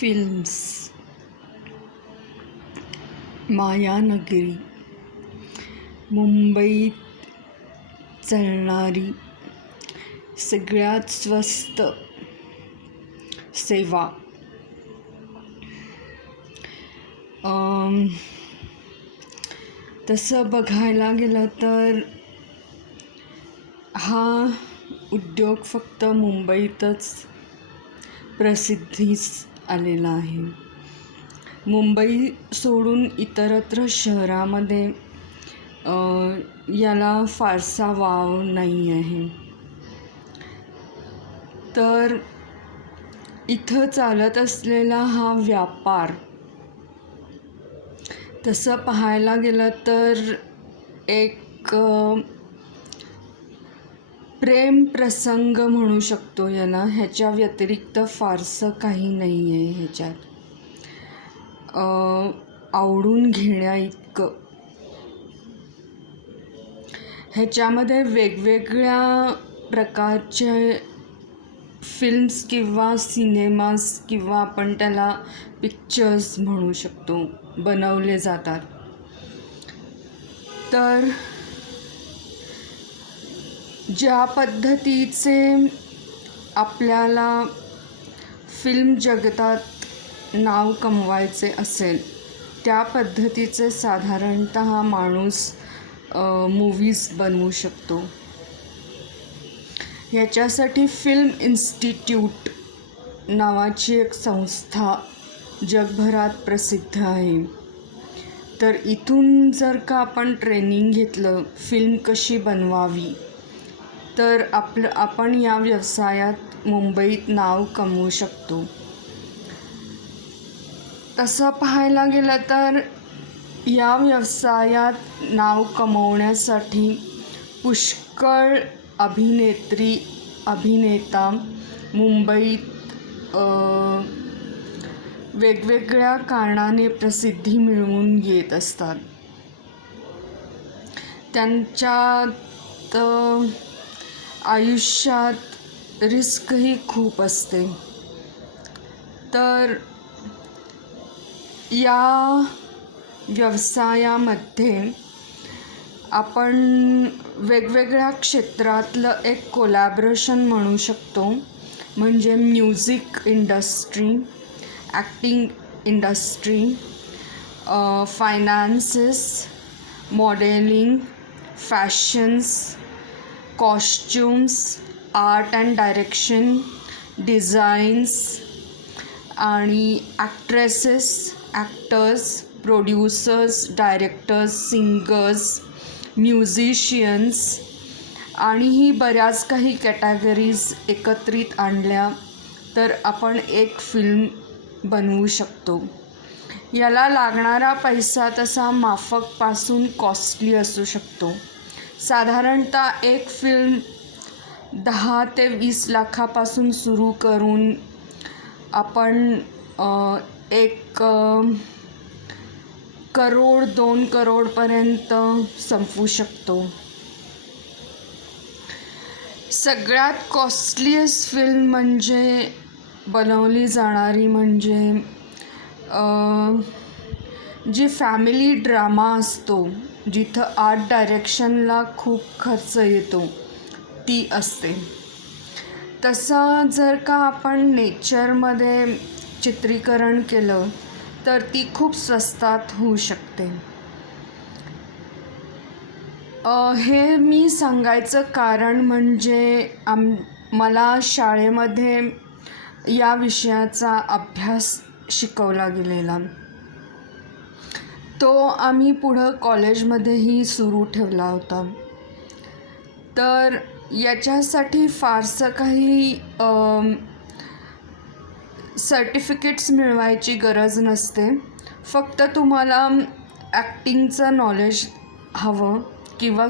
Films, मायानगरी, मुंबईत चालणारी सगळ्यात स्वस्त सेवा. तसं बघायला गेलं तर हा उद्योग फक्त मुंबईतच प्रसिद्धीस आलेला आहे. मुंबई सोडून इतरत्र शहरामध्ये याला फारसा वाव नाही आहे. तर इथं चालत असलेला हा व्यापार तसं पाहायला गेलं तर एक प्रेम प्रसंग म्हणू शकतो याला. ह्याच्या व्यतिरिक्त फारसं काही नाही आहे ह्याच्यात. आवडून घेण्याइतकं ह्याच्यामध्ये वेगवेगळ्या प्रकारचे फिल्म्स किंवा सिनेमाज किंवा आपण त्याला पिक्चर्स म्हणू शकतो बनवले जातात. तर ज्या पद्धतीचे आपल्याला फिल्म जगतात नाव कमवायचे असेल त्या पद्धतीचे साधारणतः माणूस मूव्हीज बनवू शकतो. ह्याच्यासाठी फिल्म इन्स्टिट्यूट नावाची एक संस्था जगभरात प्रसिद्ध आहे. तर इथून जर का आपण ट्रेनिंग घेतलं फिल्म कशी बनवावी तर आपण या व्यवसायात मुंबईत नाव कमवू शकतो. तसं पाहायला गेलं तर या व्यवसायात नाव कमवण्यासाठी पुष्कळ अभिनेत्री अभिनेता मुंबईत वेगवेगळ्या कारणाने प्रसिद्धी मिळवून येत असतात. त्यांच्यात आयुष्यात रिस्कही खूप असते. तर या व्यवसायामध्ये आपण वेगवेगळ्या क्षेत्रातलं एक कोलॅबरेशन म्हणू शकतो. म्हणजे music industry, acting industry, finances, modelling, fashions, costumes, art and direction, designs आणि actresses, actors, producers, directors, singers, musicians आणि ही बऱ्याच काही कॅटेगरीज एकत्रित आणल्या तर आपण एक फिल्म बनवू शकतो. याला लागणारा पैसा तसा माफकपासून कॉस्टली असू शकतो. साधारणतः एक फिल्म 10 ते 20 लाखापासून सुरू करून आपण 1 करोड 2 करोडपर्यंत संपवू शकतो. सगळ्यात कॉस्टलीएस्ट फिल्म म्हणजे बनवली जाणारी म्हणजे जी फॅमिली ड्रामा असतो जिथं आर्ट डायरेक्शनला खूप खर्च येतो ती असते. तसं जर का आपण नेचरमध्ये चित्रीकरण केलं तर ती खूप स्वस्तात होऊ शकते. हे मी सांगायचं कारण म्हणजे मला शाळेमध्ये या विषयाचा अभ्यास शिकवला गेलेला. तो आम्ही पुढं कॉलेजमध्येही सुरू ठेवला होता. तर याच्यासाठी फारसं काही सर्टिफिकेट्स मिळवायची गरज नसते. फक्त तुम्हाला ॲक्टिंगचं नॉलेज हवं किंवा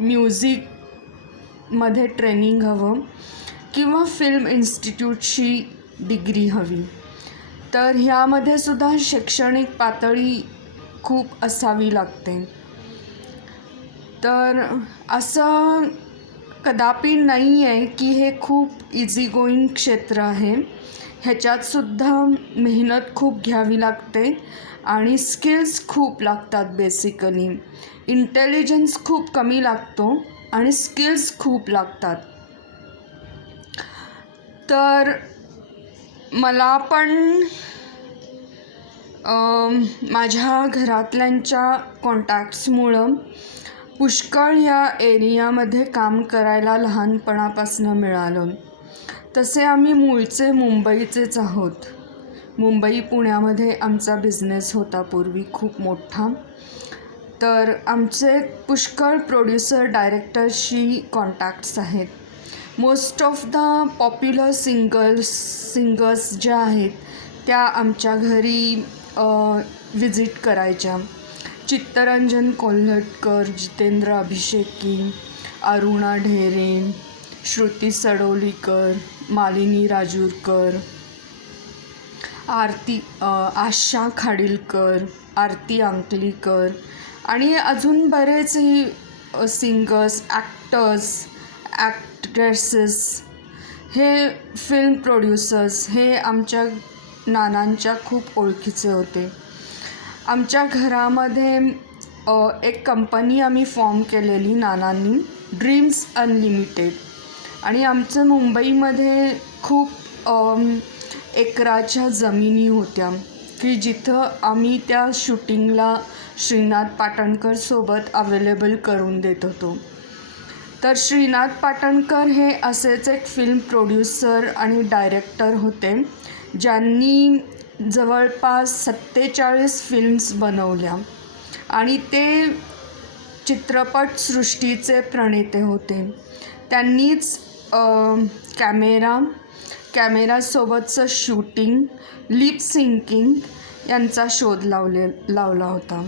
म्युझिकमध्ये ट्रेनिंग हवं किंवा फिल्म इन्स्टिट्यूटची डिग्री हवी. तर ह्यामध्ये सुद्धा शैक्षणिक पातळी खूप असावी लागते. तर असं कदापि नाही आहे की हे खूप इझी गोईंग क्षेत्र आहे. ह्याच्यातसुद्धा मेहनत खूप घ्यावी लागते आणि स्किल्स खूप लागतात. बेसिकली इंटेलिजन्स खूप कमी लागतो आणि स्किल्स खूप लागतात. तर मला पण माझ्या घरातल्यांच्या कॉन्टॅक्ट्समुळं पुष्कळ या एरियामध्ये काम करायला लहानपणापासून मिळालं. तसे आम्ही मूळचे मुंबईचेच आहोत. मुंबई पुण्यामध्ये आमचा बिझनेस होता पूर्वी खूप मोठा. तर आमचे पुष्कळ प्रोड्युसर डायरेक्टर्सशी कॉन्टॅक्ट्स आहेत. Most of the popular singers ज्या आहेत त्या आमच्या घरी विजिट करायच्या. चित्तरंजन कोल्हटकर, जितेंद्र अभिषेकी, अरुणा ढेरे, श्रुती सडोलीकर, मालिनी राजूरकर, आशा खाडीलकर, आरती अंकलीकर आणि अजून बरेचही सिंगर्स, ॲक्ट्रेसेस, हे फिल्म प्रोड्युसर्स हे आमच्या नानांच्या खूप ओळखीचे होते. आमच्या घरामध्ये एक कंपनी आम्ही फॉर्म केलेली नानांनी, ड्रीम्स अनलिमिटेड. आणि आमचं मुंबईमध्ये खूप एकराच्या जमिनी होत्या की जिथं आम्ही त्या शूटिंगला श्रीनाथ पाटणकरसोबत अवेलेबल करून देत होतो. तर श्रीनाथ पाटणकर हे असेच एक फिल्म प्रोड्युसर आणि डायरेक्टर होते ज्यांनी जवळपास 47 फिल्म्स बनवल्या आणि ते चित्रपटसृष्टीचे प्रणेते होते. त्यांनीच कॅमेरासोबतचं शूटिंग, लिप सिंकिंग यांचा शोध लावला होता.